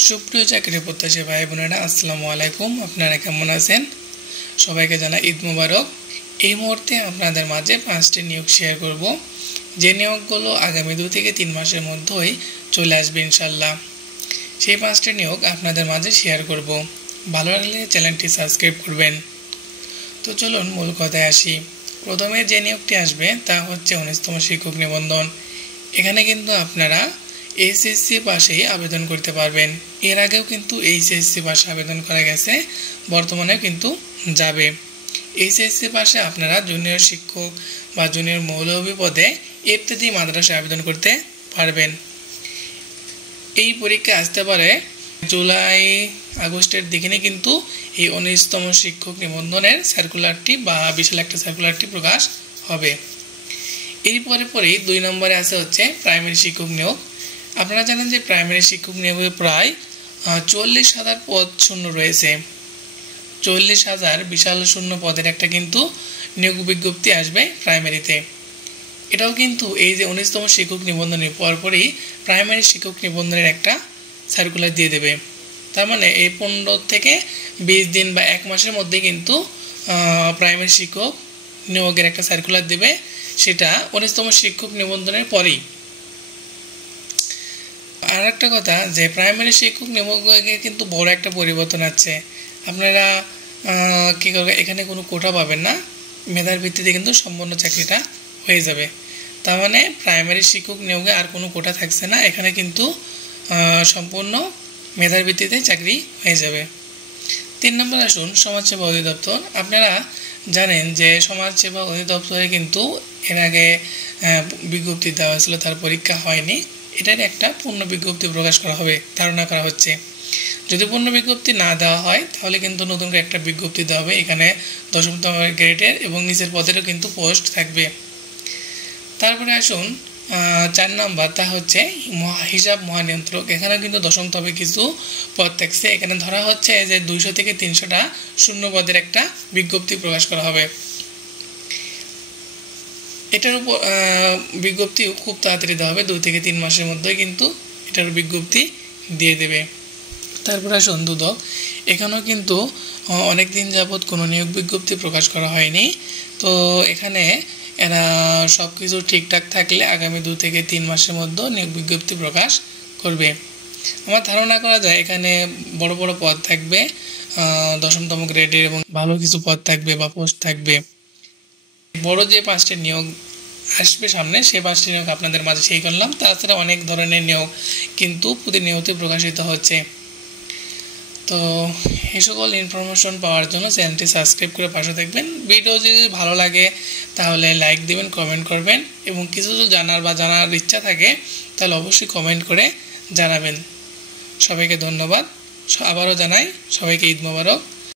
সুপ্রিয় চাকরি প্রত্যাশী ভাই বোনেরা, আসসালামু আলাইকুম। আপনারা কেমন আছেন? সবাইকে জানাই ঈদ মোবারক। এই মুহূর্তে আপনাদের মাঝে 5টি নিয়োগ শেয়ার করব, যে নিয়োগগুলো আগামী 2 থেকে 3 মাসের মধ্যেই চলে আসবে ইনশাল্লাহ। সেই 5টি নিয়োগ আপনাদের মাঝে শেয়ার করব। ভালো লাগলে চ্যানেলটি সাবস্ক্রাইব করবেন। তো চলুন মূল কথায় আসি। প্রথমে যে নিয়োগটি আসবে তা হচ্ছে 19তম শিক্ষক নিবন্ধন। এখানে কিন্তু আপনারা এইচএসসি পাশেই আবেদন করতে পারবেন। এর আগেও কিন্তু এইচএসসি পাশে আবেদন করা গেছে, বর্তমানে কিন্তু যাবে। এইচএসসি পাশে আপনারা জুনিয়র শিক্ষক বা জুনিয়র মৌলভী পদে ইফতেদি মাদ্রাসায় আবেদন করতে পারবেন। এই পরীক্ষা আসতে পারে জুলাই আগস্টের দিকে, কিন্তু এই 19তম শিক্ষক নিবন্ধনের সার্কুলারটি বা বিশাল একটা সার্কুলারটি প্রকাশ হবে। এর পরেই 2 নম্বরে আছে হচ্ছে প্রাইমারি শিক্ষক নিয়োগ। আপনারা জানেন যে প্রাইমারি শিক্ষক নিয়োগে প্রায় 40,000 পদ শূন্য রয়েছে। 40,000 বিশাল শূন্য পদের একটা কিন্তু নিয়োগ বিজ্ঞপ্তি আসবে প্রাইমারিতে। এটাও কিন্তু এই যে 19তম শিক্ষক নিবন্ধনের পরপরই প্রাইমারি শিক্ষক নিবন্ধনের একটা সার্কুলার দিয়ে দেবে। তার মানে এই 15 থেকে 20 দিন বা 1 মাসের মধ্যে কিন্তু প্রাইমারি শিক্ষক নিয়োগের একটা সার্কুলার দেবে, সেটা 19তম শিক্ষক নিবন্ধনের পরেই। আর একটা কথা, যে প্রাইমারি শিক্ষক নিয়োগে কিন্তু বড় একটা পরিবর্তন আছে। আপনারা কী করবে, এখানে কোনো কোটা পাবেন না, মেধার ভিত্তিতে কিন্তু সম্পূর্ণ চাকরিটা হয়ে যাবে। তার মানে প্রাইমারি শিক্ষক নিয়োগে আর কোনো কোটা থাকছে না, এখানে কিন্তু সম্পূর্ণ মেধার ভিত্তিতে চাকরি হয়ে যাবে। 3 নম্বর আসুন সমাজসেবা অধিদপ্তর। আপনারা জানেন যে সমাজসেবা অধিদপ্তরে কিন্তু এর আগে বিজ্ঞপ্তি দেওয়া হয়েছিল, তার পরীক্ষা হয়নি। এটার একটা পূর্ণ বিজ্ঞপ্তি প্রকাশ করা হবে ধারণা করা হচ্ছে। যদি পূর্ণ বিজ্ঞপ্তি না দেওয়া হয় তাহলে কিন্তু নতুন করে একটা বিজ্ঞপ্তি দেওয়া হবে। এখানে 10তম গ্রেডের এবং নিচের পদেরও কিন্তু পোস্ট থাকবে। তারপরে আসুন 4 নম্বর, তা হচ্ছে হিসাব মহানিয়ন্ত্রক। এখানেও কিন্তু 10তম কিছু পদ থাকছে। এখানে ধরা হচ্ছে যে 200 থেকে 300টা শূন্য পদের একটা বিজ্ঞপ্তি প্রকাশ করা হবে। এটার উপর বিজ্ঞপ্তি খুব তাড়াতাড়ি দেওয়া হবে, 2 থেকে 3 মাসের মধ্যে কিন্তু এটার বিজ্ঞপ্তি দিয়ে দেবে। তারপর আসুন দুদক। এখানেও কিন্তু অনেক দিন যাবৎ কোনো নিয়োগ বিজ্ঞপ্তি প্রকাশ করা হয়নি। তো এখানে এরা সব কিছু ঠিকঠাক থাকলে আগামী 2 থেকে 3 মাসের মধ্যে নিয়োগ বিজ্ঞপ্তি প্রকাশ করবে। আমার ধারণা করা যায় এখানে বড় বড় পদ থাকবে, 10তম গ্রেডের, এবং ভালো কিছু পদ থাকবে বা পোস্ট থাকবে। বড় যে 5টি নিয়োগ আসবে সামনে, সেই 5টি নিয়োগ আপনাদের মাঝে সেই করলাম। তাছাড়া অনেক ধরনের নিয়োগ কিন্তু প্রতিনিয়ত প্রকাশিত হচ্ছে। তো এই সকল ইনফরমেশন পাওয়ার জন্য চ্যানেলটি সাবস্ক্রাইব করে পাশে থাকবেন। ভিডিও যদি ভালো লাগে তাহলে লাইক দিবেন, কমেন্ট করবেন, এবং কিছু যদি জানার ইচ্ছা থাকে তাহলে অবশ্যই কমেন্ট করে জানাবেন। সবাইকে ধন্যবাদ। আবারও জানাই সবাইকে ঈদ মোবারক।